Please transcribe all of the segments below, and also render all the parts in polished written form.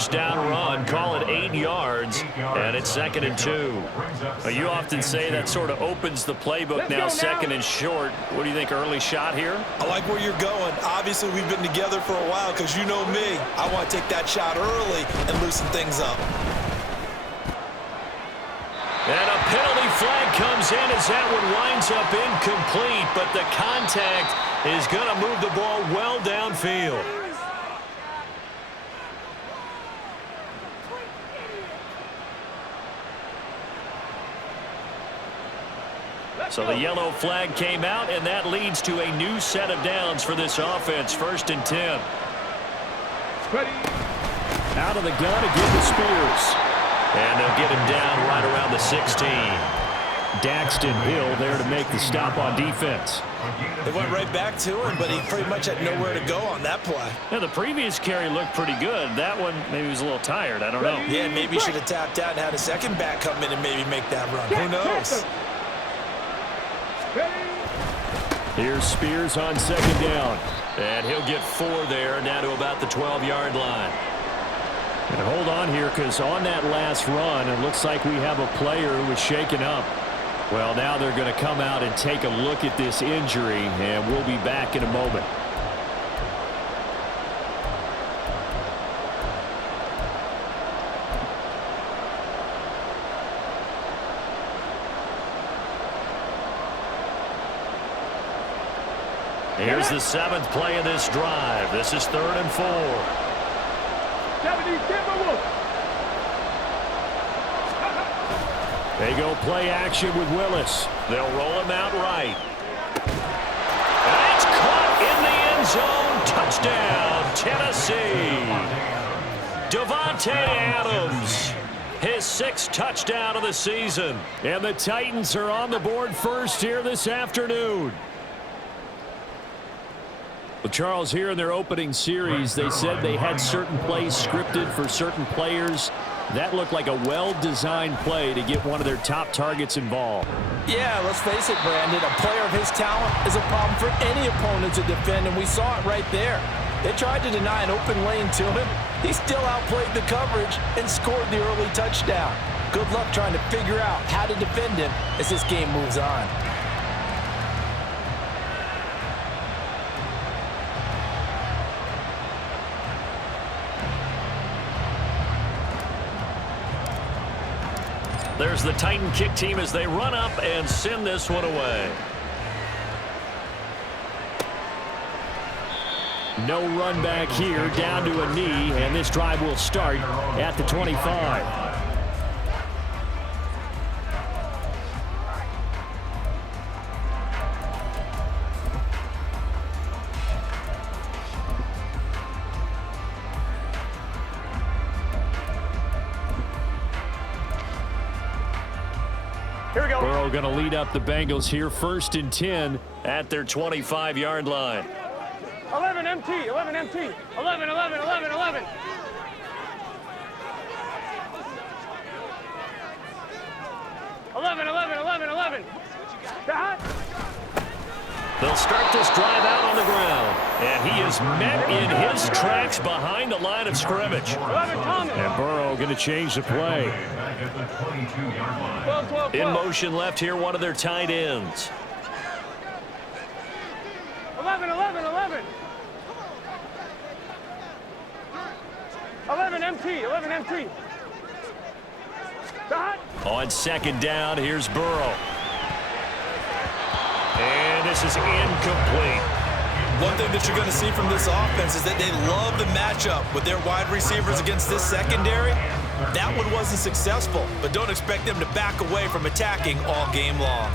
first down run, call it 8 yards, and it's 2nd and 2. You often say that sort of opens the playbook now, 2nd and short. What do you think, early shot here? I like where you're going. Obviously, we've been together for a while because you know me. I want to take that shot early and loosen things up. And a penalty flag comes in as that one winds up incomplete, but the contact is going to move the ball well downfield. So the yellow flag came out, and that leads to a new set of downs for this offense. 1st and 10. Out of the gun again to Spears. And they'll get him down right around the 16. Daxton Hill there to make the stop on defense. They went right back to him, but he pretty much had nowhere to go on that play. Yeah, the previous carry looked pretty good. That one, maybe he was a little tired. I don't know. Yeah, maybe he should have tapped out and had a second back come in and maybe make that run. Who knows? Here's Spears on 2nd down. And he'll get 4 there, down to about the 12-yard line. And hold on here, because on that last run, it looks like we have a player who was shaken up. Well, now they're going to come out and take a look at this injury, and we'll be back in a moment. Here's the 7th play of this drive. This is 3rd and 4. They go play action with Willis. They'll roll him out right. And it's caught in the end zone. Touchdown, Tennessee. Davante Adams, his 6th touchdown of the season. And the Titans are on the board first here this afternoon. Well, Charles, here in their opening series, they said they had certain plays scripted for certain players. That looked like a well-designed play to get one of their top targets involved. Yeah, let's face it, Brandon. A player of his talent is a problem for any opponent to defend, and we saw it right there. They tried to deny an open lane to him. He still outplayed the coverage and scored the early touchdown. Good luck trying to figure out how to defend him as this game moves on. There's the Titan kick team as they run up and send this one away. No run back here, down to a knee, and this drive will start at the 25. Burrow going to lead up the Bengals here, 1st and 10 at their 25-yard line. 11 MT, 11 MT, 11, 11, 11, 11. They'll start this drive out on the ground. And he is met in his tracks behind the line of scrimmage. And Burrow going to change the play. In motion left here, one of their tight ends. 11, 11, 11. 11 MT, 11 MT. On 2nd down, here's Burrow. And this is incomplete. One thing that you're going to see from this offense is that they love the matchup with their wide receivers against this secondary. That one wasn't successful, but don't expect them to back away from attacking all game long.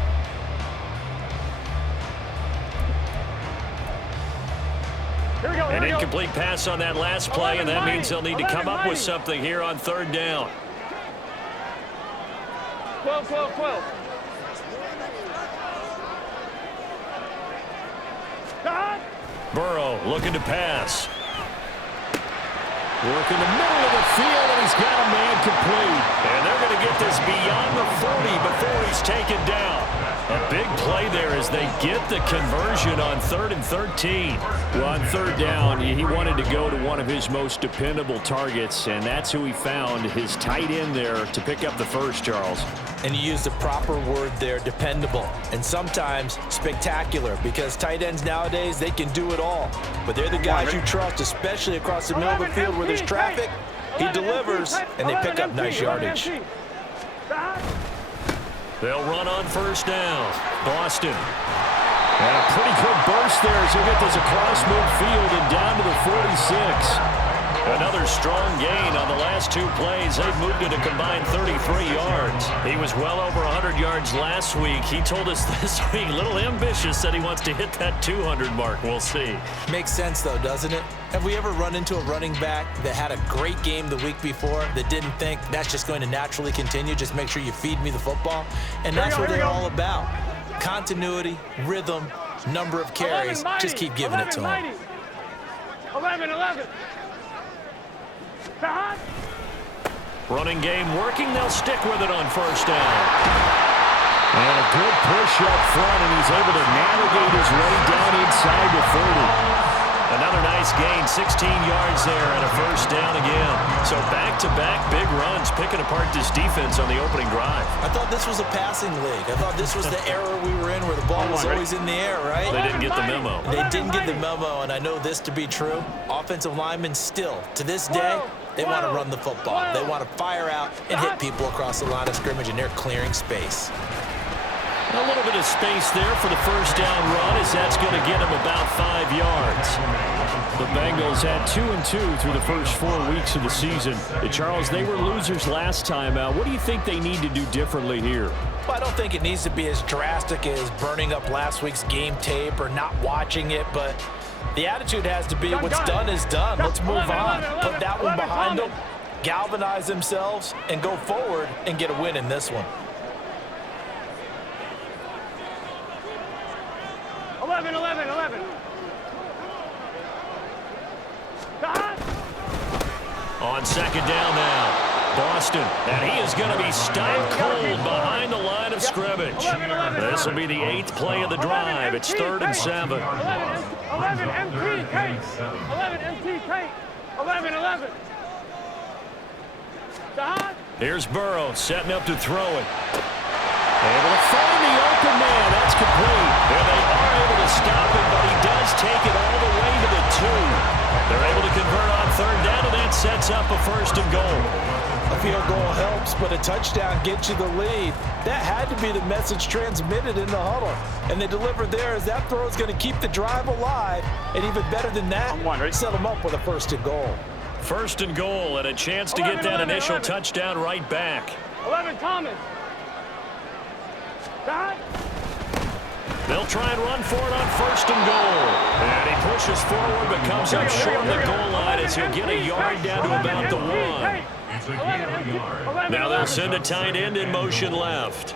An incomplete pass on that last play, and that means they'll need to come up with something here on 3rd down. 12, 12, 12. Burrow looking to pass. Working the middle of the field, and he's got a man complete. And they're going to get this beyond the 40 before he's taken down. A big play there as they get the conversion on 3rd and 13. Well, on 3rd down, he wanted to go to one of his most dependable targets, and that's who he found, his tight end there, to pick up the first, Charles. And you used the proper word there, dependable, and sometimes spectacular, because tight ends nowadays, they can do it all. But they're the guys you trust, especially across the middle of the field where there's traffic. He delivers, and they pick up nice yardage. They'll run on 1st down. Boston. And a pretty good burst there as he'll get this across midfield and down to the 46. Another strong gain on the last 2 plays. They've moved it a combined 33 yards. He was well over 100 yards last week. He told us this week, a little ambitious, said he wants to hit that 200 mark. We'll see. Makes sense, though, doesn't it? Have we ever run into a running back that had a great game the week before that didn't think that's just going to naturally continue? Just make sure you feed me the football. And that's what they're all about. Continuity, rhythm, number of carries. Just keep giving it to him. 11. Running game working. They'll stick with it on 1st down. And a good push up front, and he's able to navigate his way down inside the 30. Another nice gain, 16 yards there, and a 1st down again. So back-to-back big runs, picking apart this defense on the opening drive. I thought this was a passing league. I thought this was the era we were in where the ball was always in the air, right? They didn't get the memo. They didn't get the memo, and I know this to be true. Offensive linemen still, to this day, they want to run the football. They want to fire out and hit people across the line of scrimmage, and they're clearing space. A little bit of space there for the 1st down run, as that's going to get him about 5 yards. The Bengals had 2-2 through the first 4 weeks of the season. Charles, they were losers last time out. What do you think they need to do differently here? Well, I don't think it needs to be as drastic as burning up last week's game tape or not watching it, but the attitude has to be what's done is done. Let's move on. Put that one behind them, galvanize themselves, and go forward and get a win in this one. 11. On 2nd down now, Boston, and he is going to be stopped cold behind the line of scrimmage. This will be the 8th play of the drive. It's 3rd and 7. 11 MTK. 11. Here's Burrow setting up to throw it. Able to find the open man. That's complete. And they are able to stop him, but he does take it all the way to the 2. They're able to convert on 3rd down, and that sets up a 1st and goal. A field goal helps, but a touchdown gets you the lead. That had to be the message transmitted in the huddle. And they delivered there as that throw is going to keep the drive alive. And even better than that, set them up with a 1st and goal. 1st and goal, and a chance to get that initial touchdown right back. 11 Thomas. They'll try and run for it on 1st and goal. And he pushes forward but comes up short of the goal line as he'll get a yard down to about the 1. Now they'll send a tight end in motion left.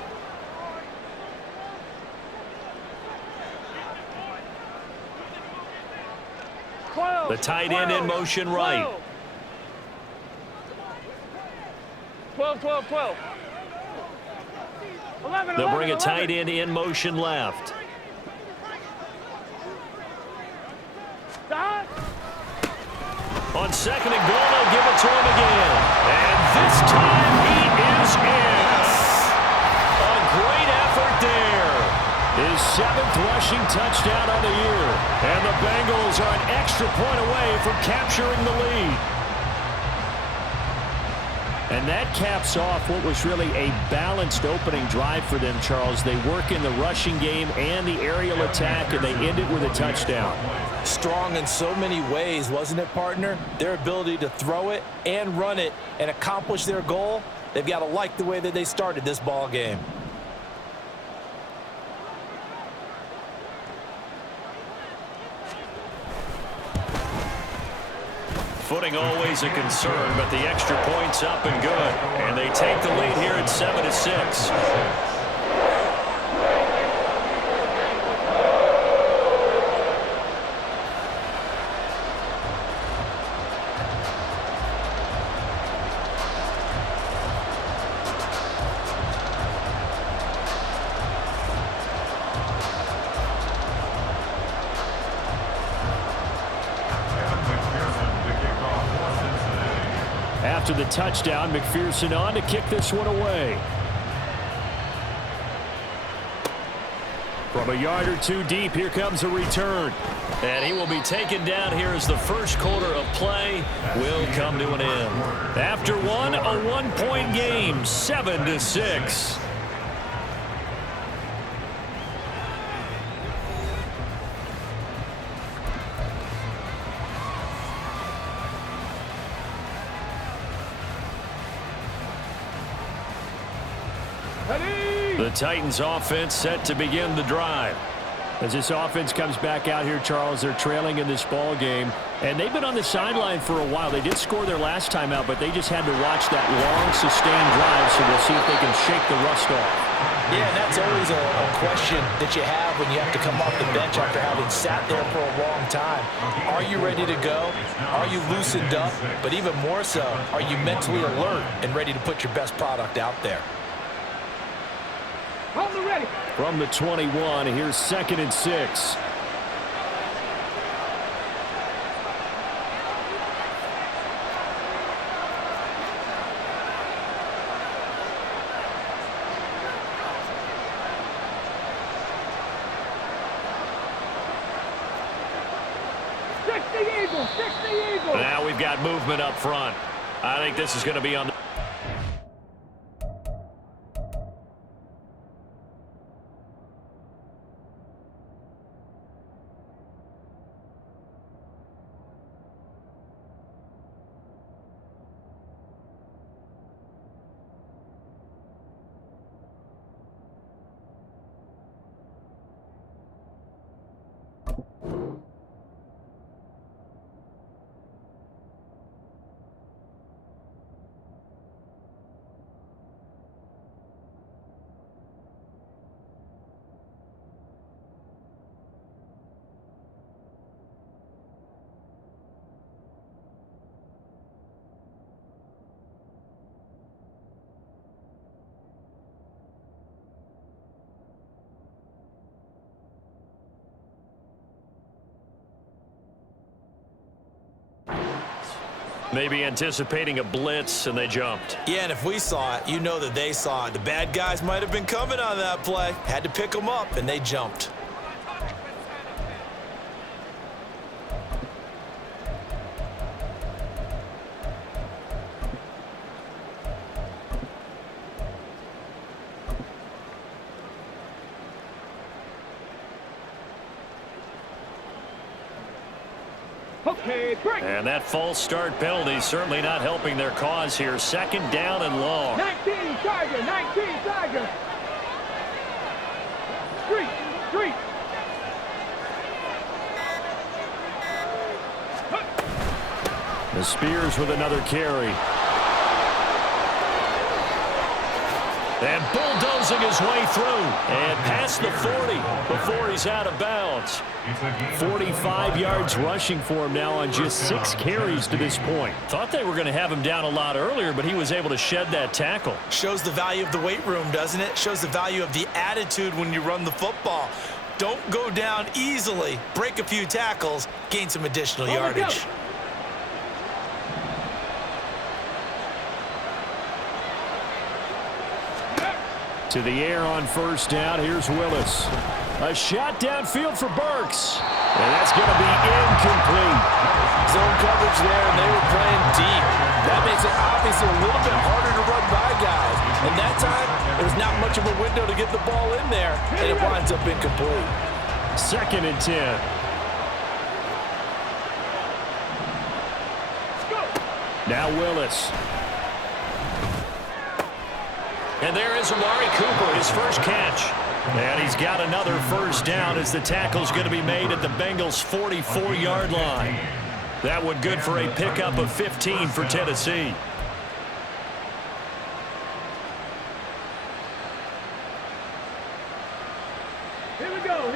The tight end in motion right. 12. They'll bring a tight end in motion left. On 2nd and goal, they'll give it to him again. And this time he is in. A great effort there. His 7th rushing touchdown on the year. And the Bengals are an extra point away from capturing the lead. And that caps off what was really a balanced opening drive for them, Charles. They work in the rushing game and the aerial attack, and they end it with a touchdown. Strong in so many ways, wasn't it, partner? Their ability to throw it and run it and accomplish their goal, they've got to like the way that they started this ball game. Footing always a concern, but the extra point's up and good. And they take the lead here at 7-6. after the touchdown. McPherson on to kick this one away. From a yard or two deep, here comes a return. And he will be taken down here as the first quarter of play will come to an end. After one, a one-point game, 7-6. The Titans offense set to begin the drive. As this offense comes back out here, Charles, they're trailing in this ball game, and they've been on the sideline for a while. They did score their last time out, but they just had to watch that long, sustained drive, so we'll see if they can shake the rust off. Yeah, and that's always a question that you have when you have to come off the bench after having sat there for a long time. Are you ready to go? Are you loosened up? But even more so, are you mentally alert and ready to put your best product out there? Ready. From the 21, here's 2nd and 6. Now we've got movement up front. I think this is going to be on the... Maybe anticipating a blitz, and they jumped. Yeah, and if we saw it, you know that they saw it. The bad guys might have been coming on that play. Had to pick them up, and they jumped. And that false start penalty certainly not helping their cause here. 2nd down and long. 19 Tiger, 19 Tiger. Street. The Spears with another carry. And bulldozing his way through. And past the 40 before he's out of bounds. 45 yards rushing for him now on just 6 carries to this point. Thought they were going to have him down a lot earlier, but he was able to shed that tackle. Shows the value of the weight room, doesn't it? Shows the value of the attitude when you run the football. Don't go down easily. Break a few tackles. Gain some additional yardage. To the air on 1st down. Here's Willis. A shot downfield for Burks. And that's going to be incomplete. Zone coverage there, and they were playing deep. That makes it obviously a little bit harder to run by guys. And that time, there's not much of a window to get the ball in there, and it winds up incomplete. 2nd and 10. Now Willis. And there is Amari Cooper, his first catch. And he's got another 1st down as the tackle's going to be made at the Bengals' 44-yard line. That one good for a pickup of 15 for Tennessee.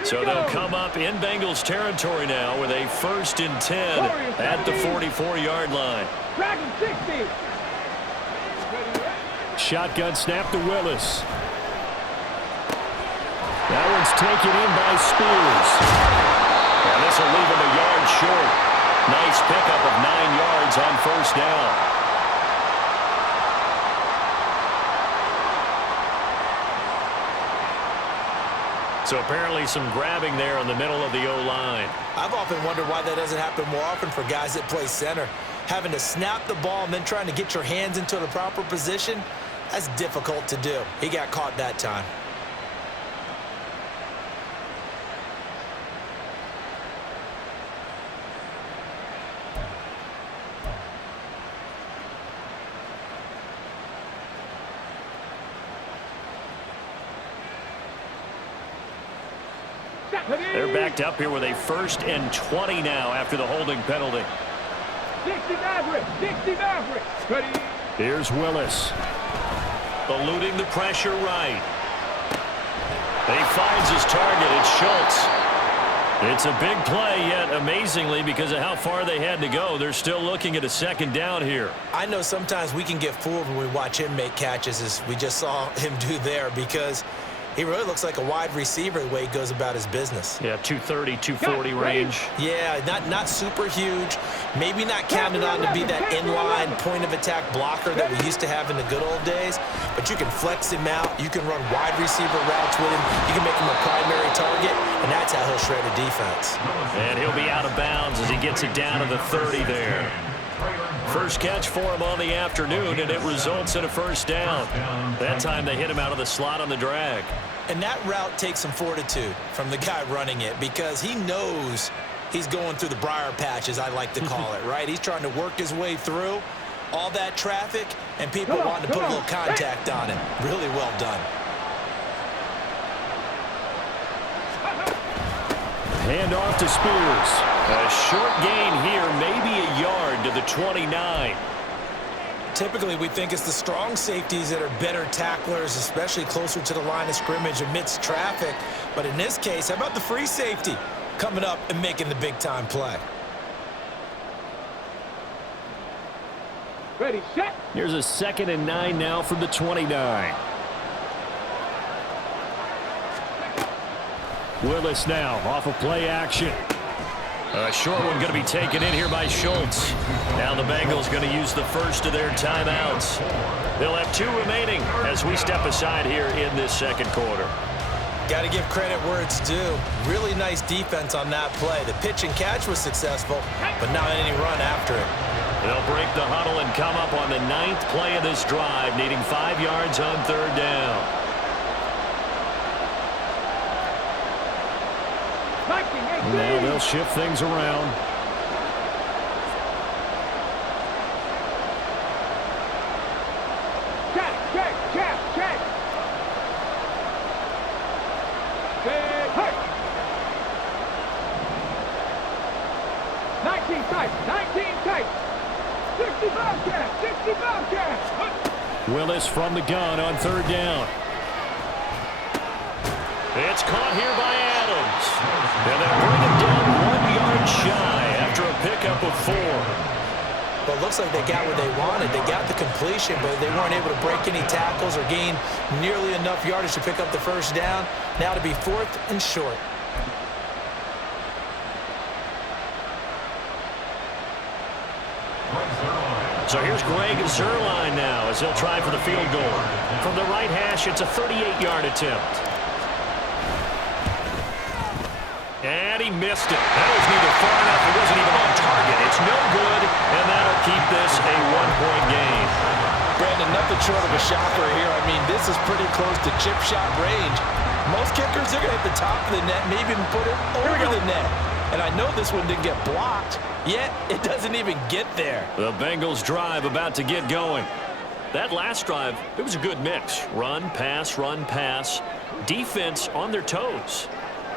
So they'll come up in Bengals territory now with a 1st and 10 at the 44-yard line. Dragon 60. Shotgun snap to Willis. That one's taken in by Spears. And this will leave him a yard short. Nice pickup of 9 yards on 1st down. So apparently some grabbing there in the middle of the O-line. I've often wondered why that doesn't happen more often for guys that play center. Having to snap the ball and then trying to get your hands into the proper position, that's difficult to do. He got caught that time. They're backed up here with a 1st and 20 now after the holding penalty. 60 Maverick. 60 Maverick. Ready. Here's Willis. Eluding the pressure right. He finds his target. It's Schultz. It's a big play, yet amazingly, because of how far they had to go, they're still looking at a 2nd down here. I know sometimes we can get fooled when we watch him make catches, as we just saw him do there, because he really looks like a wide receiver the way he goes about his business. Yeah, 230, 240 range. Yeah, not super huge. Maybe not counted on to be that inline point-of-attack blocker that we used to have in the good old days. But you can flex him out. You can run wide receiver routes with him. You can make him a primary target, and that's how he'll shred a defense. And he'll be out of bounds as he gets it down to the 30 there. First catch for him on the afternoon, and it results in a 1st down. That time they hit him out of the slot on the drag. And that route takes some fortitude from the guy running it, because he knows he's going through the briar patch, as I like to call it, right? He's trying to work his way through all that traffic, and people wanting to put a little contact on him. Really well done. Hand off to Spears. A short gain here, maybe a yard to the 29. Typically, we think it's the strong safeties that are better tacklers, especially closer to the line of scrimmage amidst traffic. But in this case, how about the free safety coming up and making the big-time play? Ready, set. Here's a 2nd and 9 now from the 29. Willis now off of play action. A short one going to be taken in here by Schultz. Now the Bengals going to use the first of their timeouts. They'll have 2 remaining as we step aside here in this 2nd quarter. Got to give credit where it's due. Really nice defense on that play. The pitch and catch was successful, but not any run after it. They'll break the huddle and come up on the 9th play of this drive, needing 5 yards on 3rd down. Now they'll shift things around. Check. Hey. 19 tight. 60 Bobcats. Willis from the gun on 3rd down. It's caught here by Adams. And they bring him down 1 yard shy after a pickup of 4. Well, it looks like they got what they wanted. They got the completion, but they weren't able to break any tackles or gain nearly enough yardage to pick up the 1st down. Now to be 4th and short. So here's Greg Zuerlein now as he'll try for the field goal. From the right hash, it's a 38-yard attempt. And he missed it. That was neither far enough. It wasn't even on target. It's no good, and that'll keep this a 1-point game. Brandon, nothing short of a shocker here. I mean, this is pretty close to chip shot range. Most kickers, they're going to hit the top of the net, maybe even put it over the net. And I know this one didn't get blocked, yet it doesn't even get there. The Bengals drive about to get going. That last drive, it was a good mix. Run, pass, defense on their toes.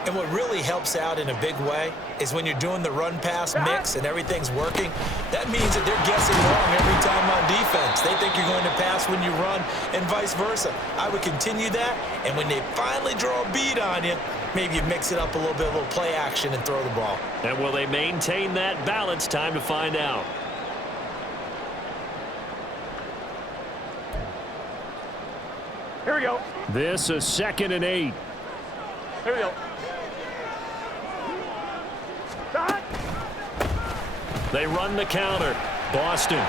And what really helps out in a big way is when you're doing the run-pass mix and everything's working, that means that they're guessing wrong every time on defense. They think you're going to pass when you run and vice versa. I would continue that, and when they finally draw a bead on you, maybe you mix it up a little bit, a little play action, and throw the ball. And will they maintain that balance? Time to find out. Here we go. This is 2nd and 8. Here we go. Start. They run the counter. Boston. And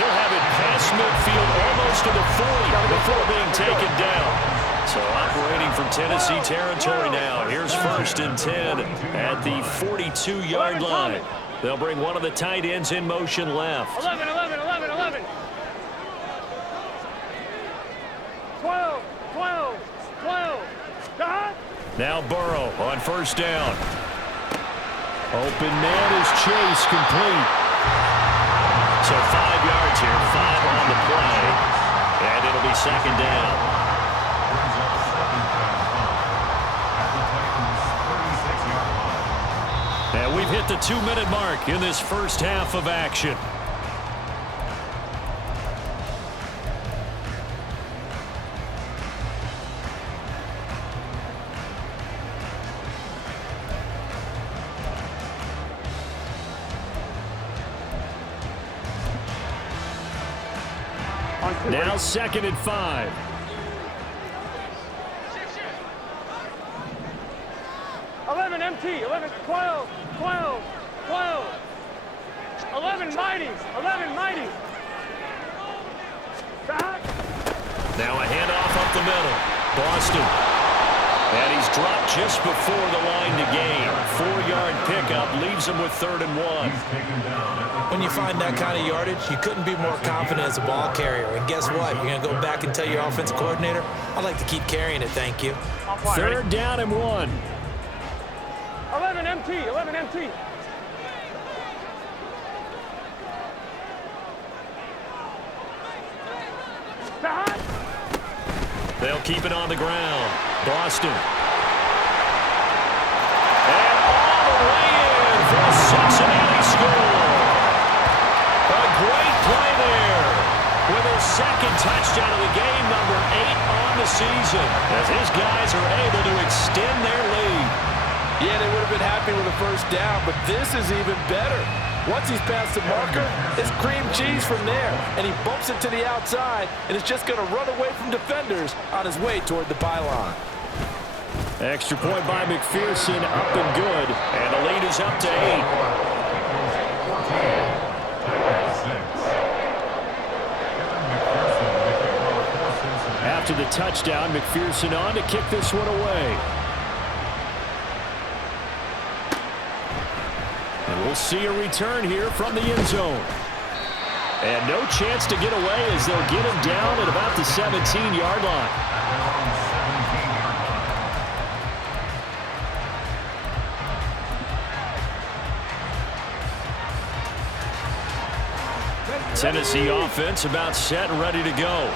he'll have it past midfield almost to the 40 before being taken down. So So operating from Tennessee territory now. Here's 1st and 10 at the 42-yard line. They'll bring one of the tight ends in motion left. 11, 11, 11, 11. 12, 12, 12. Now Burrow on 1st down. Open man is Chase, complete. So 5 yards here, 5 on the play. And it'll be 2nd down. And we've hit the 2-minute mark in this first half of action. Now 2nd and 5. MT, 11, 12, 12, 12. 11 mighties, 11 mighties. Back. Now a handoff up the middle. Boston. And he's dropped just before the line to gain. 4-yard pickup leaves him with 3rd and 1. When you find that kind of yardage, you couldn't be more confident as a ball carrier. And guess what? You're going to go back and tell your offensive coordinator, I'd like to keep carrying it, thank you. 3rd down and 1. 11 MT, 11 MT. They'll keep it on the ground. Boston. And all the way in for a Cincinnati score. A great play there with his 2nd touchdown of the game, number 8 on the season, as his guys are able to extend their lead. Yeah, they would have been happy with a 1st down, but this is even better. Once he's past the marker, it's cream cheese from there, and he bumps it to the outside, and it's just going to run away from defenders on his way toward the pylon. Extra point by McPherson, up and good. And the lead is up to 8. After the touchdown, McPherson on to kick this one away. And we'll see a return here from the end zone. And no chance to get away as they'll get him down at about the 17-yard line. Tennessee offense about set and ready to go.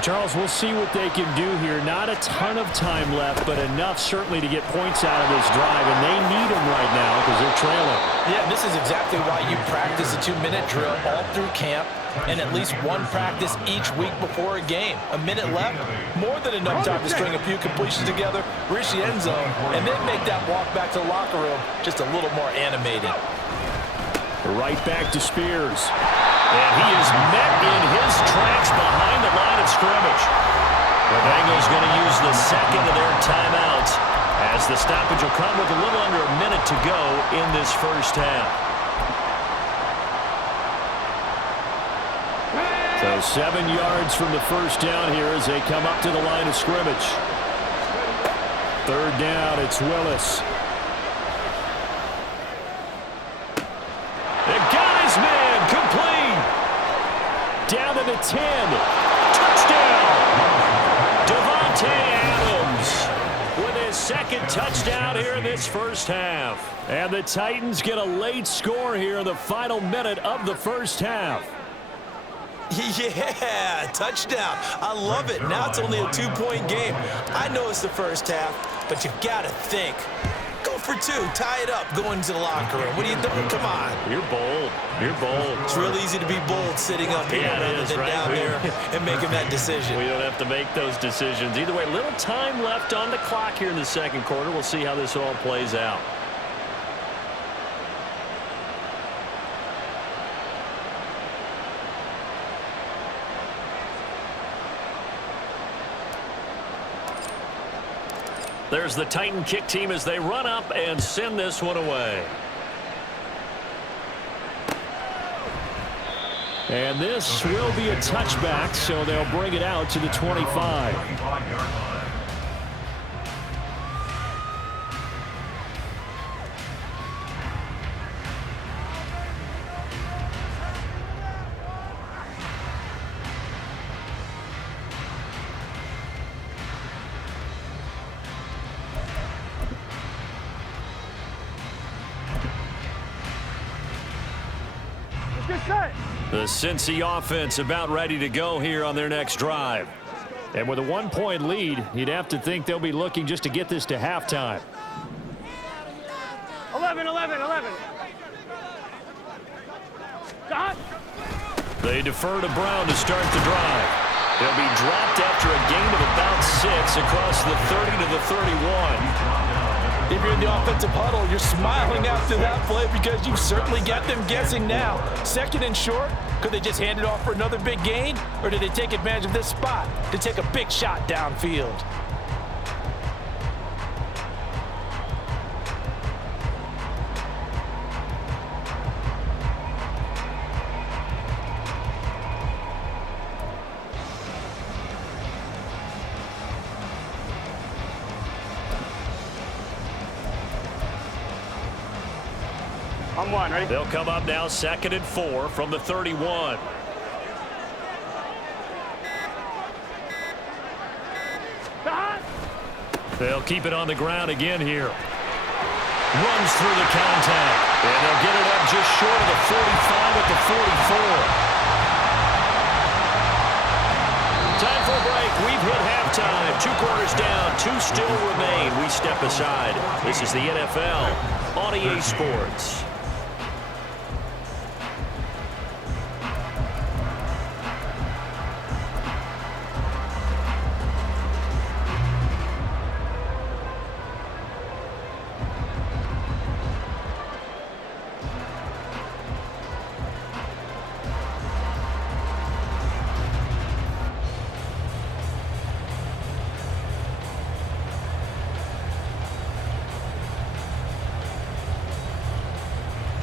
Charles, we'll see what they can do here. Not a ton of time left, but enough certainly to get points out of this drive, and they need them right now because they're trailing. Yeah, this is exactly why you practice a 2-minute drill all through camp and at least one practice each week before a game. A minute left, more than enough time to string a few completions together, reach the end zone, and then make that walk back to the locker room just a little more animated. Right back to Spears. And he is met in his tracks behind the line of scrimmage. The Bengals going to use the 2nd of their timeouts as the stoppage will come with a little under a minute to go in this first half. So 7 yards from the 1st down here as they come up to the line of scrimmage. 3rd down, it's Willis. The guy's man, complete. Down to the 10. Touchdown. Devontae Adams with his 2nd touchdown here in this first half. And the Titans get a late score here in the final minute of the first half. Yeah, touchdown. I love it. Now it's only a 2-point game. I know it's the first half, but you got to think. Go for 2, tie it up, go into the locker room. What are you doing? Come on. You're bold. You're bold. It's real easy to be bold sitting up here rather than down there and making that decision. We don't have to make those decisions. Either way, little time left on the clock here in the 2nd quarter. We'll see how this all plays out. There's the Titan kick team as they run up and send this one away. And this will be a touchback, so they'll bring it out to the 25. Set. The Cincy offense about ready to go here on their next drive. And with a 1-point lead, you'd have to think they'll be looking just to get this to halftime. 11. Dot. They defer to Brown to start the drive. He'll be dropped after a gain of about 6 across the 30 to the 31. If you're in the offensive huddle, you're smiling after that play because you've certainly got them guessing now. 2nd and short, could they just hand it off for another big gain? Or did they take advantage of this spot to take a big shot downfield? On 1, ready? They'll come up now 2nd and 4 from the 31. Dot. They'll keep it on the ground again here. Runs through the contact. And they'll get it up just short of the 45 at the 44. Time for a break. We've hit halftime. 2 quarters down. 2 still remain. We step aside. This is the NFL on EA Sports.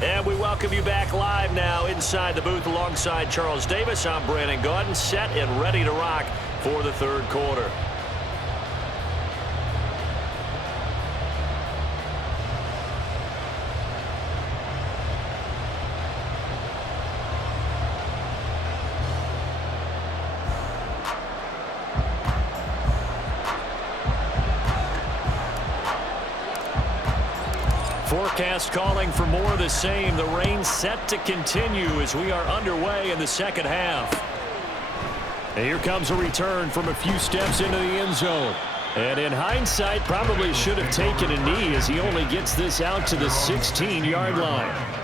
And we welcome you back live now inside the booth alongside Charles Davis. I'm Brandon Gaudin, set and ready to rock for the 3rd quarter. Forecast calling for more of the same. The rain set to continue as we are underway in the 2nd half. And here comes a return from a few steps into the end zone. And in hindsight, probably should have taken a knee as he only gets this out to the 16-yard line.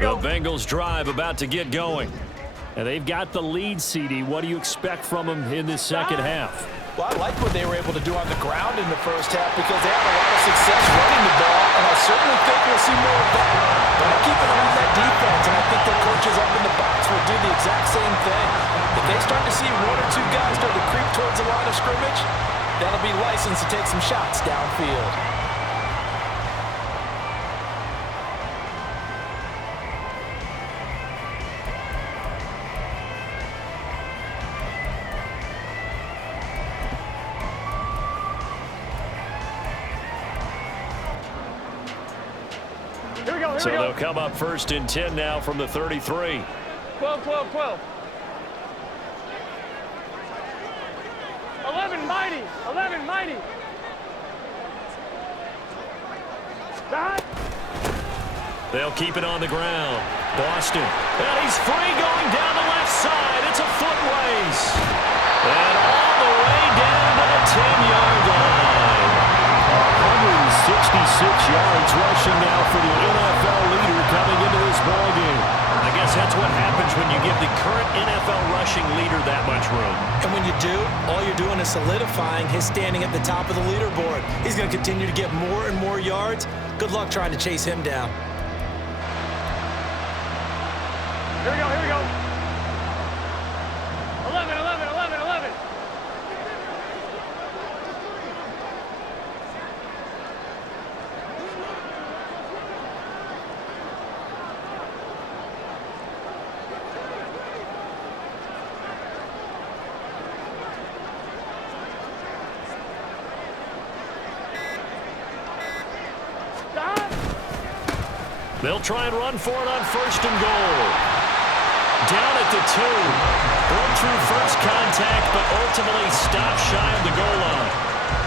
The Bengals drive about to get going. And they've got the lead, CD. What do you expect from them in this 2nd half? Well, I like what they were able to do on the ground in the 1st half because they had a lot of success running the ball, and I certainly think we'll see more of that. But I keep an eye on that defense, and I think their coaches up in the box will do the exact same thing. If they start to see 1 or 2 guys start to creep towards the line of scrimmage, that'll be licensed to take some shots downfield. So they'll come up 1st and 10 now from the 33. 12. 11, mighty. Dot. They'll keep it on the ground. Boston. And he's free going down the left side. It's a foot race. And all the way down to the 10-yard line. 166 yards rushing now for the NFL leader coming into this ballgame. I guess that's what happens when you give the current NFL rushing leader that much room. And when you do, all you're doing is solidifying his standing at the top of the leaderboard. He's going to continue to get more and more yards. Good luck trying to chase him down. Here we go. 11. They'll try and run for it on 1st and goal. Down at the 2. Broke through first contact, but ultimately stopped shy of the goal line.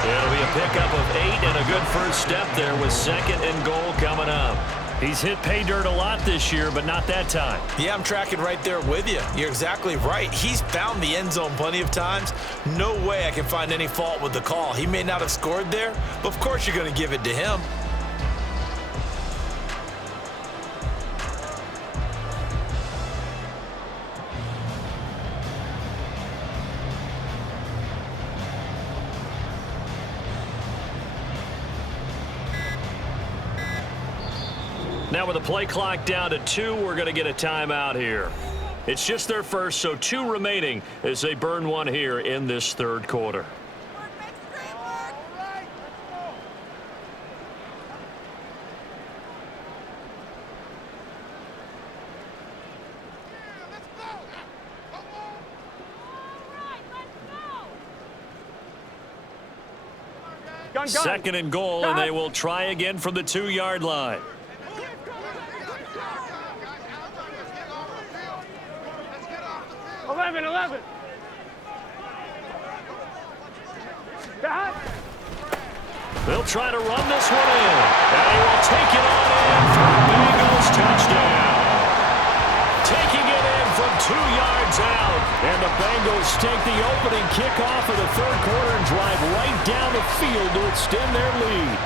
It'll be a pickup of 8 and a good first step there with 2nd and goal coming up. He's hit pay dirt a lot this year, but not that time. Yeah, I'm tracking right there with you. You're exactly right. He's found the end zone plenty of times. No way I can find any fault with the call. He may not have scored there, but of course you're going to give it to him. Now with the play clock down to 2, we're going to get a timeout here. It's just their first, so 2 remaining as they burn one here in this third quarter. Second and goal, and they will try again from the 2-yard line. They'll try to run this one in. And he will take it on in for a Bengals touchdown. Taking it in from 2 yards out. And the Bengals take the opening kickoff of the third quarter and drive right down the field to extend their lead.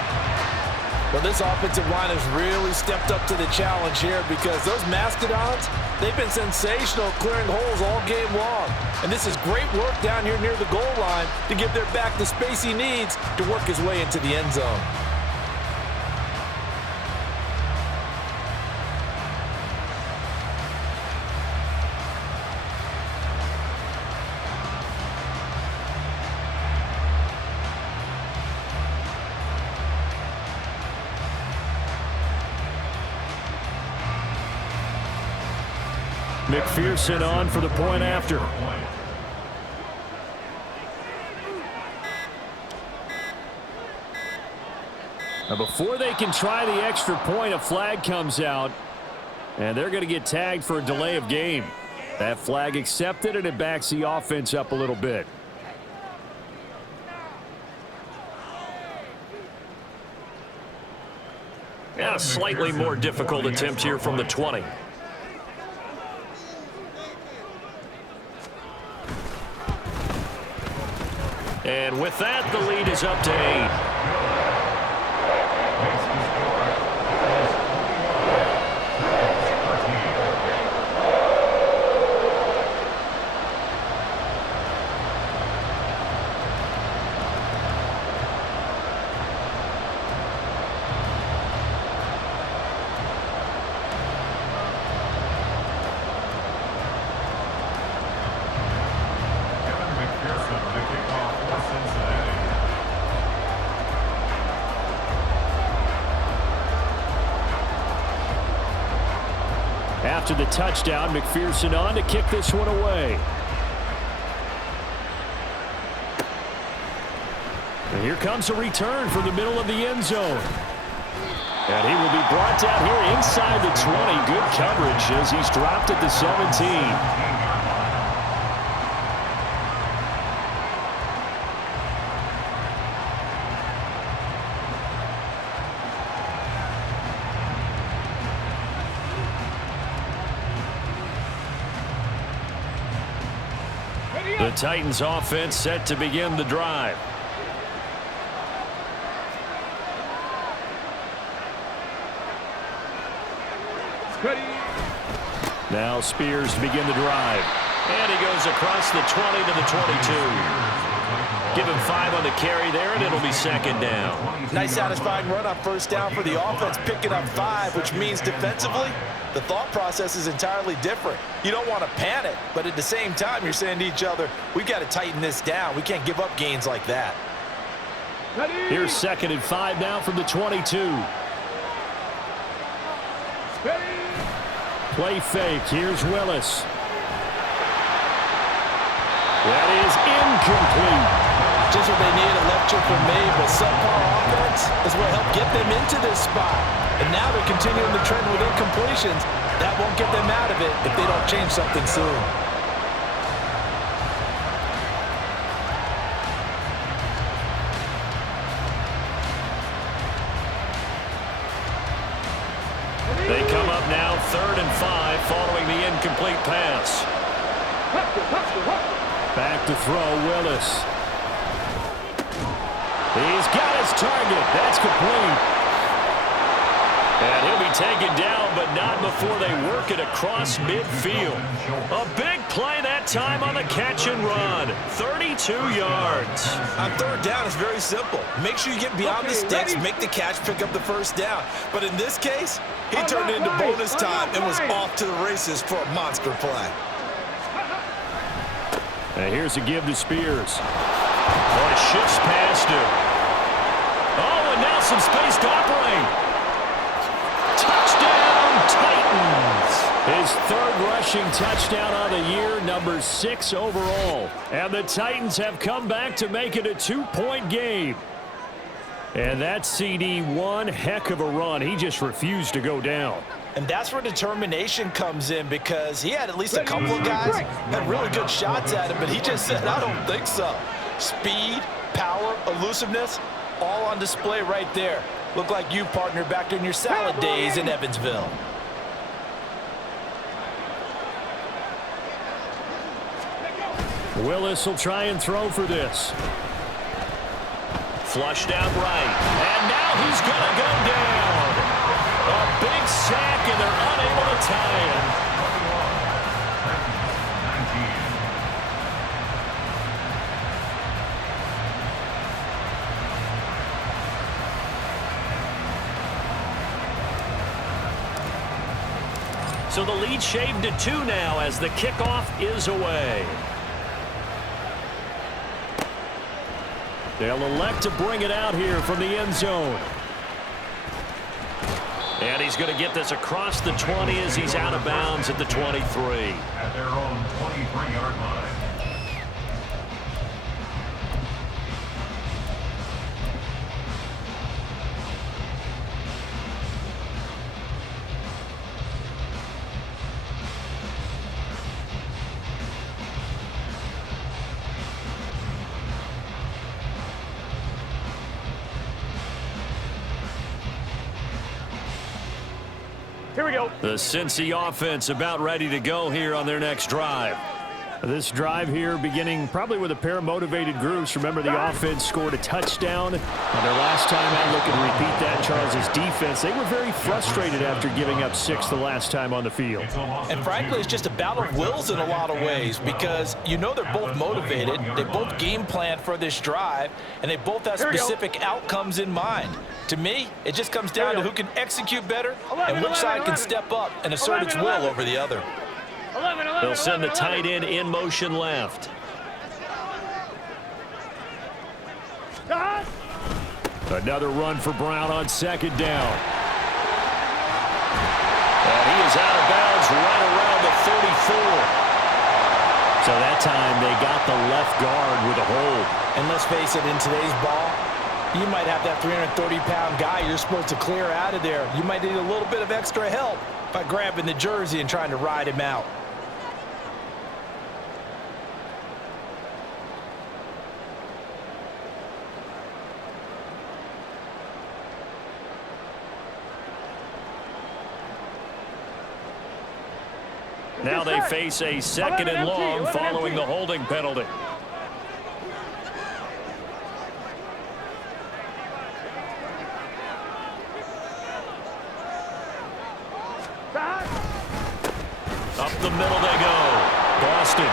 Well, this offensive line has really stepped up to the challenge here because those Mastodons, they've been sensational clearing holes all game long. And this is great work down here near the goal line to give their back the space he needs to work his way into the end zone. McPherson on for the point after. Now before they can try the extra point, a flag comes out, and they're going to get tagged for a delay of game. That flag accepted, and it backs the offense up a little bit. Yeah, a slightly more difficult attempt here from the 20. And with that, the lead is up to 8. After the touchdown, McPherson on to kick this one away. And here comes a return from the middle of the end zone. And he will be brought down here inside the 20. Good coverage as he's dropped at the 17. The Titans offense set to begin the drive. Now Spears to begin the drive. And he goes across the 20 to the 22. Give him 5 on the carry there, and it'll be second down. Nice satisfying run on first down for the offense, picking up 5, which means defensively, the thought process is entirely different. You don't want to panic, but at the same time, you're saying to each other, we've got to tighten this down. We can't give up gains like that. Here's second and 5 now from the 22. Play fake. Here's Willis. That is incomplete. just what they need, a lecture from me, but subpar offense is what helped get them into this spot. And now they're continuing the trend with incompletions. That won't get them out of it if they don't change something soon. They come up now 3rd and 5 following the incomplete pass. Back to throw, Willis. He's got his target. That's complete. And he'll be taken down, but not before they work it across midfield. A big play that time on the catch and run. 32 yards. On 3rd down, it's very simple. Make sure you get beyond the sticks, make the catch, pick up the 1st down. But in this case, he turned it into bonus time and was off to the races for a monster play. And here's a give to Spears. Oh, it shifts past him. Oh, and now some space to operate. Touchdown, Titans. His 3rd rushing touchdown on the year, number 6 overall. And the Titans have come back to make it a 2-point game. And that CD, one heck of a run. He just refused to go down. And that's where determination comes in, because he had at least a couple of guys had really good shots at him, but he just said, I don't think so. Speed, power, elusiveness, all on display right there. Look like you, partner, back in your salad days in Evansville. Willis will try and throw for this. Flushed out right. And now he's going to go down. A big sack, and they're unable to tie him. So the lead shaved to 2 now as the kickoff is away. They'll elect to bring it out here from the end zone. And he's going to get this across the 20 as he's out of bounds at the 23. At their own 23-yard line. Here we go. The Cincy offense about ready to go here on their next drive. This drive here beginning probably with a pair of motivated groups. Remember, the offense scored a touchdown on their last time out. Looking to repeat that. Charles's defense, they were very frustrated after giving up 6 the last time on the field. And frankly, it's just a battle of wills in a lot of ways, because you know they're both motivated. They both game plan for this drive, and they both have specific outcomes in mind. To me, it just comes down to who can execute better and which side can step up and assert its will over the other. They'll send the tight end in motion left. Another run for Brown on 2nd down. And he is out of bounds right around the 34. So that time they got the left guard with a hold. And let's face it, in today's ball, you might have that 330-pound guy you're supposed to clear out of there. You might need a little bit of extra help by grabbing the jersey and trying to ride him out. Now they face a 2nd and long following the holding penalty. Up the middle they go. Boston.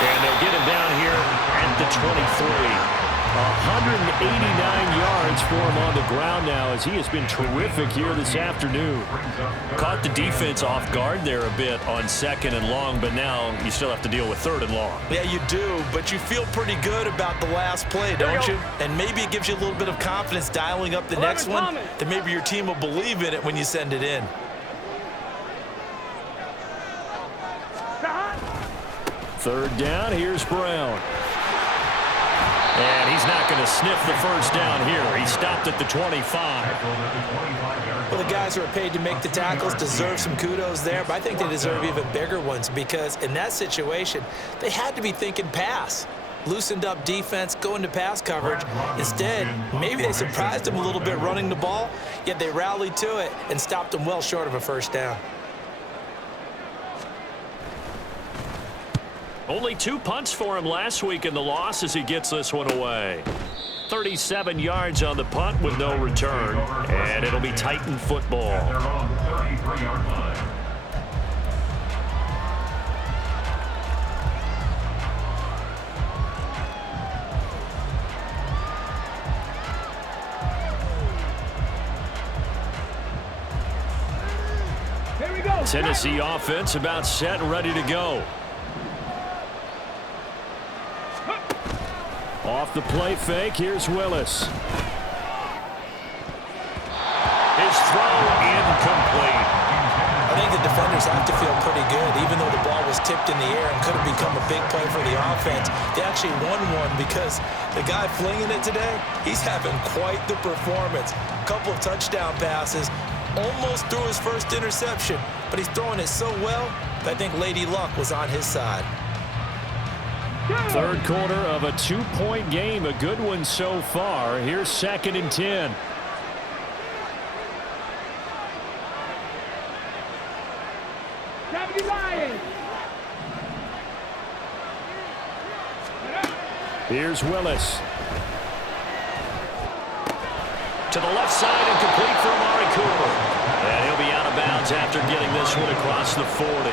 And they'll get him down here at the 23. 189 yards for him on the ground now, as he has been terrific here this afternoon. Caught the defense off guard there a bit on 2nd and long, but now you still have to deal with 3rd and long. Yeah, you do, but you feel pretty good about the last play, don't you? And maybe it gives you a little bit of confidence dialing up the next one, that maybe your team will believe in it when you send it in. Third down, here's Brown. And he's not going to sniff the first down here. He stopped at the 25. Well, the guys who are paid to make the tackles deserve some kudos there, but I think they deserve even bigger ones because in that situation, they had to be thinking pass. Loosened up defense, going to pass coverage. Instead, maybe they surprised them a little bit running the ball, yet they rallied to it and stopped them well short of a first down. Only 2 punts for him last week in the loss as he gets this one away. 37 yards on the punt with no return, and it'll be Titan football. At their own 33-yard line. Here we go. Tennessee offense about set and ready to go. Off the play fake, here's Willis. His throw incomplete. I think the defenders have to feel pretty good. Even though the ball was tipped in the air and could have become a big play for the offense, they actually won one because the guy flinging it today, he's having quite the performance. A couple of touchdown passes, almost threw his first interception, but he's throwing it so well that I think Lady Luck was on his side. Third quarter of a 2-point game, a good one so far. Here's 2nd and 10. Here's Willis. To the left side and complete for Amari Cooper. And he'll be out of bounds after getting this one across the 40.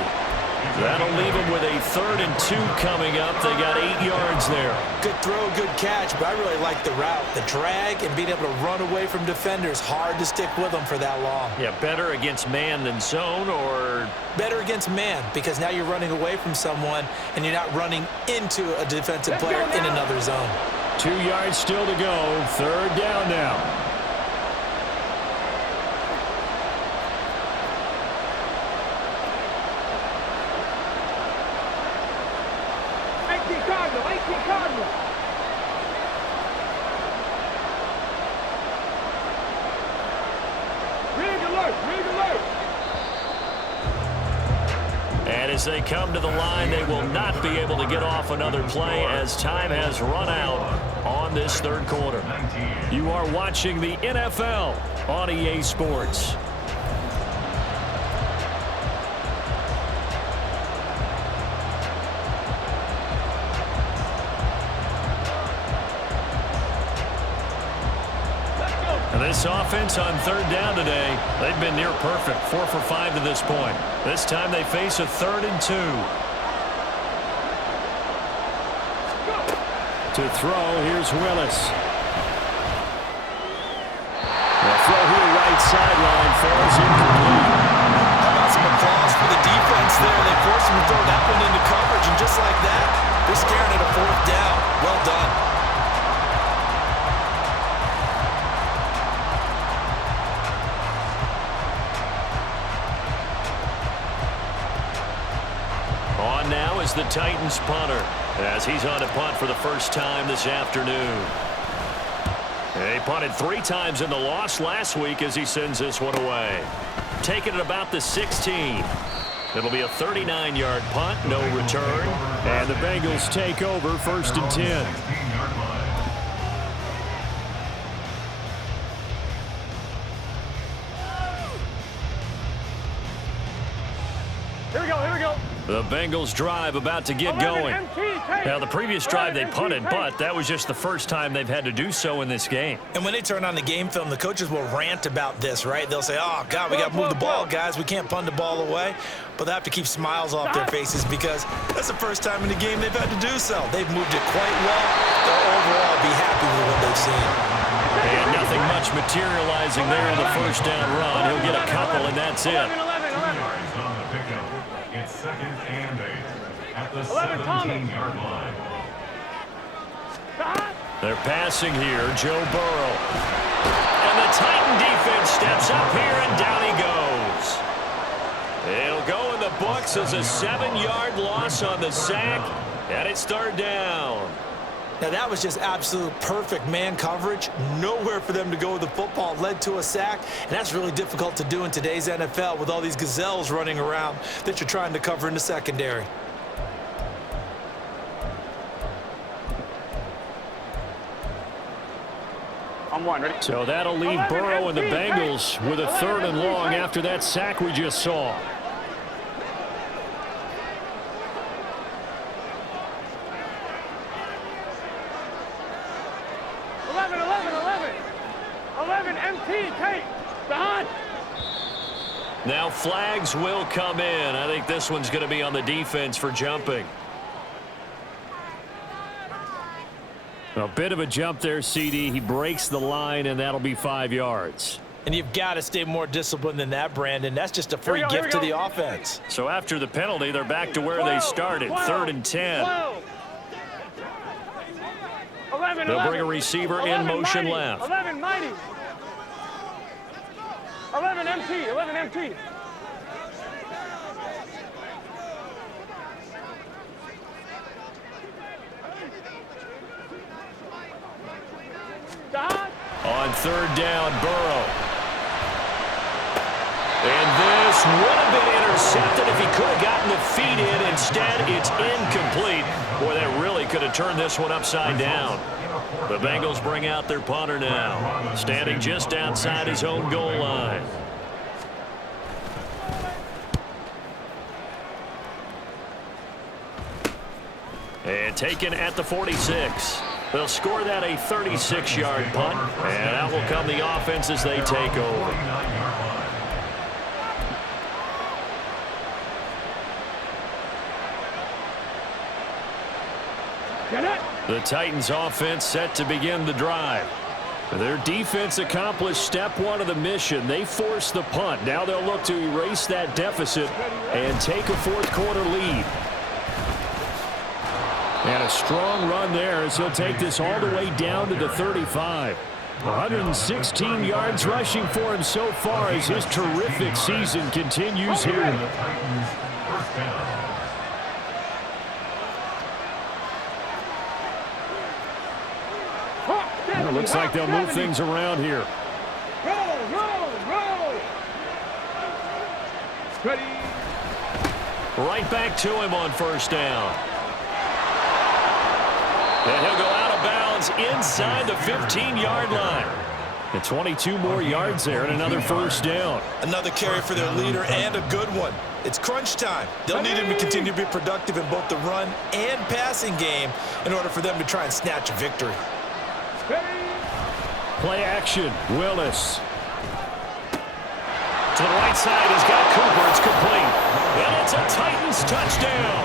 That'll leave him with a 3rd and 2 coming up. They got 8 yards there. Good throw, good catch, but I really like the route. The drag and being able to run away from defenders, hard to stick with them for that long. Yeah, better against man than zone, or? Better against man, because now you're running away from someone and you're not running into a defensive player in another zone. 2 yards still to go. 3rd down now. And as they come to the line, they will not be able to get off another play as time has run out on this 3rd quarter. You are watching the NFL on EA Sports. And this offense on 3rd down today, they've been near perfect, 4 for 5 to this point. This time they face a 3rd and 2. To throw, here's Willis. The throw here, right sideline, falls incomplete. How about some applause for the defense there? They forced him to throw that one into coverage, and just like that, they're scaring at a 4th down. Well done. On now is the Titans punter as he's on to punt for the first time this afternoon. They punted 3 times in the loss last week as he sends this one away. Taking it about the 16. It'll be a 39-yard punt, no return. And the Bengals take over 1st and 10. Here we go, here we go. The Bengals drive about to get going. Now, the previous drive they punted, but that was just the first time they've had to do so in this game. And when they turn on the game film, the coaches will rant about this, right? They'll say, oh, God, we got to move the ball, guys. We can't punt the ball away. But they have to keep smiles off their faces because that's the first time in the game they've had to do so. They've moved it quite well. They'll overall be happy with what they've seen. And nothing much materializing there in the first down run. He'll get a couple, and that's it. 2 yards on the pickup. It's 2nd and 8 at the 17-yard line. They're passing here, Joe Burrow. And the Titan defense steps up here, and down he goes. It'll go in the books as a 7-yard loss on the sack, and it's 3rd down. Now, that was just absolute perfect man coverage. Nowhere for them to go with the football. Led to a sack, and that's really difficult to do in today's NFL with all these gazelles running around that you're trying to cover in the secondary. On one, ready? So that'll leave Burrow and the Bengals with a 3rd and long after that sack we just saw. 11 MT, Tate, behind. Now flags will come in. I think this one's going to be on the defense for jumping. A bit of a jump there, CD. He breaks the line, and that'll be 5 yards. And you've got to stay more disciplined than that, Brandon. That's just a free gift to the offense. So after the penalty, they're back to where they started, 3rd and 10. 11, They'll bring a receiver in motion left. 11 mighty. 11 MT, 11 MT. On 3rd down, Burrow. And this would have been intercepted if he could have gotten the feet in. Instead, it's incomplete. Boy, that really could have turned this one upside down. The Bengals bring out their punter now, standing just outside his own goal line. And taken at the 46. They'll score that a 36-yard punt, and out will come the offense as they take over. The Titans offense set to begin the drive. Their defense accomplished step 1 of the mission. They forced the punt. Now they'll look to erase that deficit and take a 4th quarter lead. And a strong run there as he'll take this all the way down to the 35. 116 yards rushing for him so far as his terrific season continues here. It looks like they'll move things around here. Roll. Ready. Right back to him on 1st down. And he'll go out of bounds inside the 15-yard line. And 22 more yards there and another 1st down. Another carry for their leader and a good one. It's crunch time. They'll need him to continue to be productive in both the run and passing game in order for them to try and snatch a victory. Play action. Willis. To the right side, he's got Cooper. It's complete. And it's a Titans touchdown.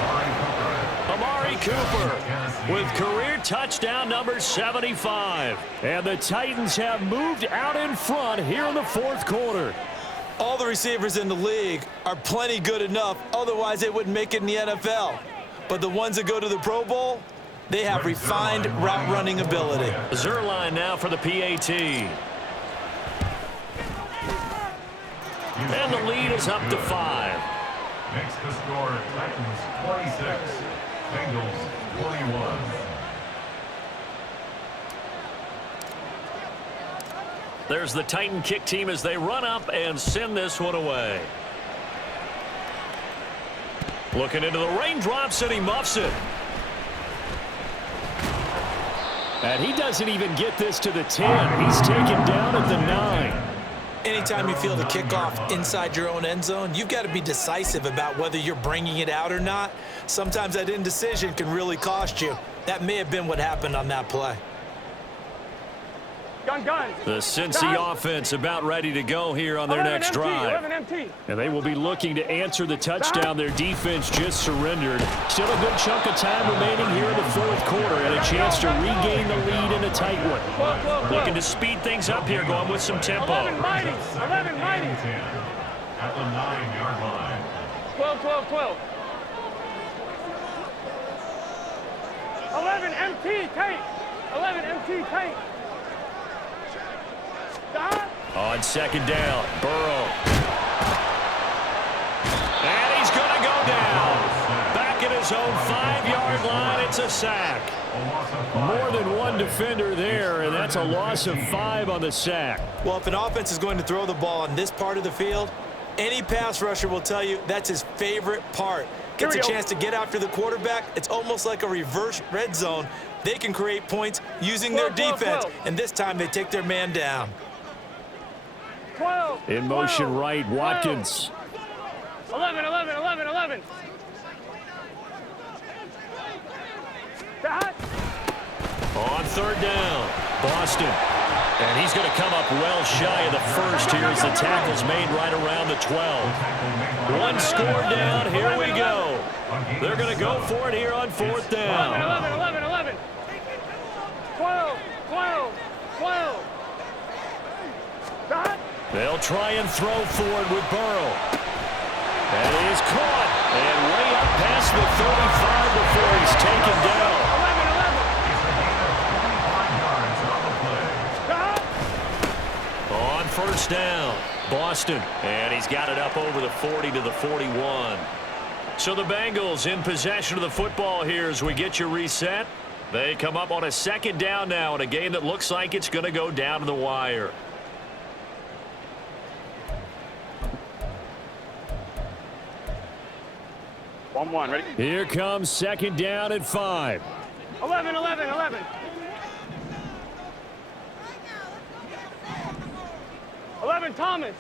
Amari Cooper with career touchdown number 75. And the Titans have moved out in front here in the 4th quarter. All the receivers in the league are plenty good enough. Otherwise, they wouldn't make it in the NFL. But the ones that go to the Pro Bowl, they have refined route running ability. Zerline now for the PAT. And the lead is up to 5. Makes the score Titans 46, Bengals 41. There's the Titan kick team as they run up and send this one away. Looking into the raindrops, and he muffs it. And he doesn't even get this to the 10. He's taken down at the 9. Anytime you feel the kickoff inside your own end zone, you've got to be decisive about whether you're bringing it out or not. Sometimes that indecision can really cost you. That may have been what happened on that play. Gun. The Cincy offense about ready to go here on their next drive. 11 MT. And they will be looking to answer the touchdown their defense just surrendered. Still a good chunk of time remaining here in the 4th quarter and a chance to regain the lead in a tight one. Looking to speed things up here, going with some tempo. 11 mighty. 11 mighty. At the 9-yard line. 12. 11 MT, Tate. 11 MT, Tate. On 2nd down, Burrow. And he's going to go down. Back at his own 5-yard line, it's a sack. More than one defender there, and that's a loss of 5 on the sack. Well, if an offense is going to throw the ball on this part of the field, any pass rusher will tell you that's his favorite part. Gets a chance to get after the quarterback. It's almost like a reverse red zone. They can create points using their defense, and this time they take their man down. In motion right, Watkins. 11, 11, 11, 11. On third down, Boston. And he's going to come up well shy of the first here as the tackle's made right around the 12. One score down, here we go. They're going to go for it here on fourth down. 11, 11, 11. 12, 12, 12. They'll try and throw for it with Burrow. And he is caught. And way up past the 35 before he's taken down. 11, 11. On first down, Boston. And he's got it up over the 40 to the 41. So the Bengals in possession of the football here as we get you reset. They come up on a second down now in a game that looks like it's going to go down to the wire. Ready? Here comes second down at 5. 11, 11, 11. 11, Thomas.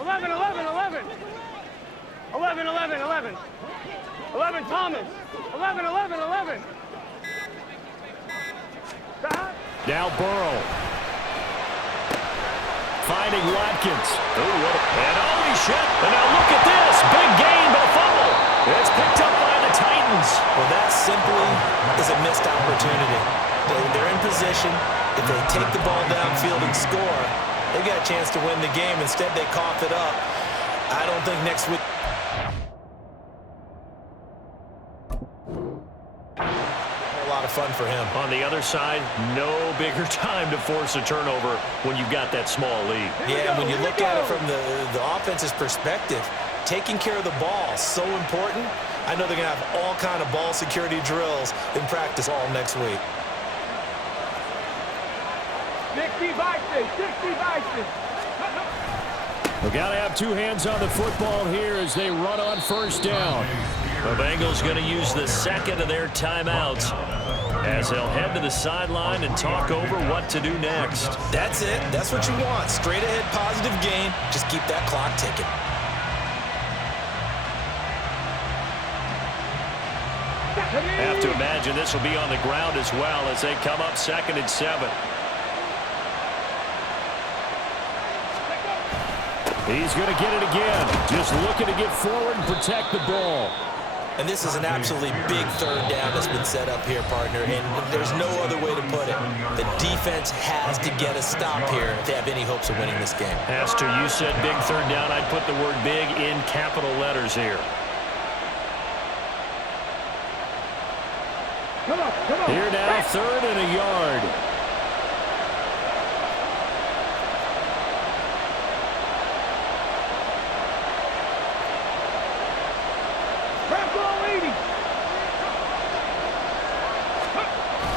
11, 11, 11. 11, 11, 11. 11, Thomas. 11, 11, 11. Now Burrow. Finding Watkins. And holy shit. And now look at this. Big gain, but a fumble. It's picked up by the Titans. Well, that simply is a missed opportunity. They're in position. If they take the ball downfield and score, they got a chance to win the game. Instead, they cough it up. I don't think next week. A lot of fun for him. On the other side, no bigger time to force a turnover when you've got that small lead. Yeah, when you look at it from the offense's perspective, taking care of the ball is so important. I know they're going to have all kind of ball security drills in practice all next week. 60 Bison, 60 Bison. We've got to have two hands on the football here as they run on first down. The Bengals going to use the second of their timeouts as they'll head to the sideline and talk over what to do next. That's it. That's what you want. Straight ahead positive gain. Just keep that clock ticking. Have to imagine this will be on the ground as well as they come up 2nd and 7. He's going to get it again. Just looking to get forward and protect the ball. And this is an absolutely big third down that's been set up here, partner, and there's no other way to put it. The defense has to get a stop here if they have any hopes of winning this game. Has to. You said big third down. I'd put the word big in capital letters here. Come on. Here now, 3rd and a yard.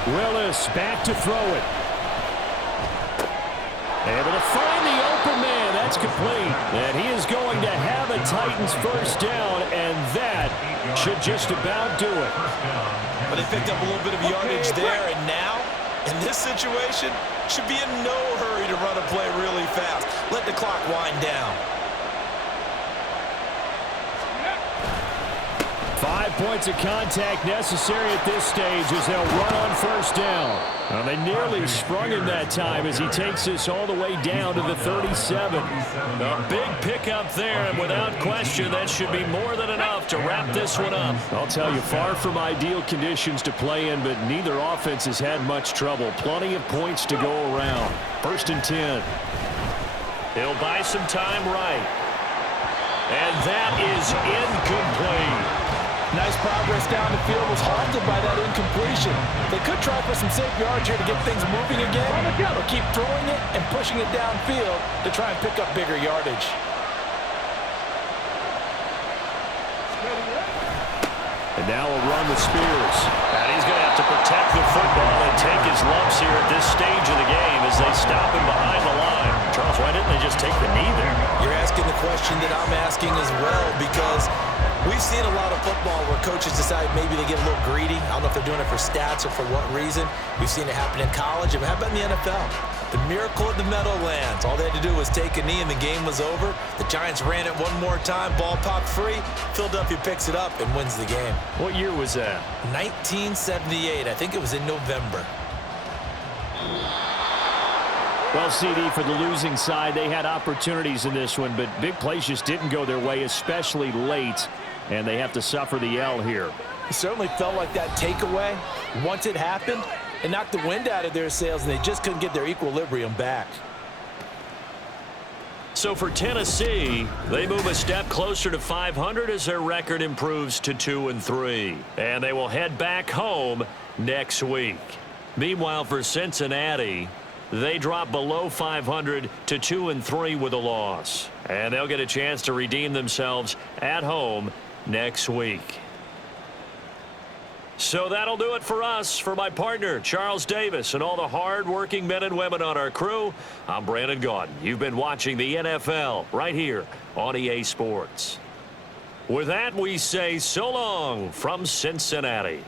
Willis back to throw it. Able to find the open man. That's complete. And he is going to have a Titans first down, and that should just about do it. But they picked up a little bit of yardage there, and now, in this situation, should be in no hurry to run a play really fast. Let the clock wind down. 5 points of contact necessary at this stage as they'll run on first down. Well, they nearly sprung him that time as he takes this all the way down to the 37. A big pickup there, and without question, that should be more than enough to wrap this one up. I'll tell you, far from ideal conditions to play in, but neither offense has had much trouble. Plenty of points to go around. 1st and 10. He'll buy some time right. And that is incomplete. Nice progress down the field was halted by that incompletion. They could try for some safe yards here to get things moving again, or keep throwing it and pushing it downfield to try and pick up bigger yardage. And now a run with Spears. And he's going to have to protect the football and take his lumps here at this stage of the game as they stop him behind the line. Charles, why didn't they just take the knee there? You're asking the question that I'm asking as well, because we've seen a lot of football where coaches decide maybe they get a little greedy. I don't know if they're doing it for stats or for what reason. We've seen it happen in college. It happened in the NFL. The miracle of the Meadowlands. All they had to do was take a knee and the game was over. The Giants ran it one more time. Ball popped free. Philadelphia picks it up and wins the game. What year was that? 1978. I think it was in November. Well, CD, for the losing side, they had opportunities in this one, but big plays just didn't go their way, especially late, and they have to suffer the L here. It certainly felt like that takeaway, once it happened, it knocked the wind out of their sails, and they just couldn't get their equilibrium back. So for Tennessee, they move a step closer to 500 as their record improves to 2-3. And they will head back home next week. Meanwhile, for Cincinnati, they drop below 500 to 2-3 with a loss. And they'll get a chance to redeem themselves at home next week. So that'll do it for us. For my partner, Charles Davis, and all the hard-working men and women on our crew, I'm Brandon Gaudin. You've been watching the NFL right here on EA Sports. With that, we say so long from Cincinnati.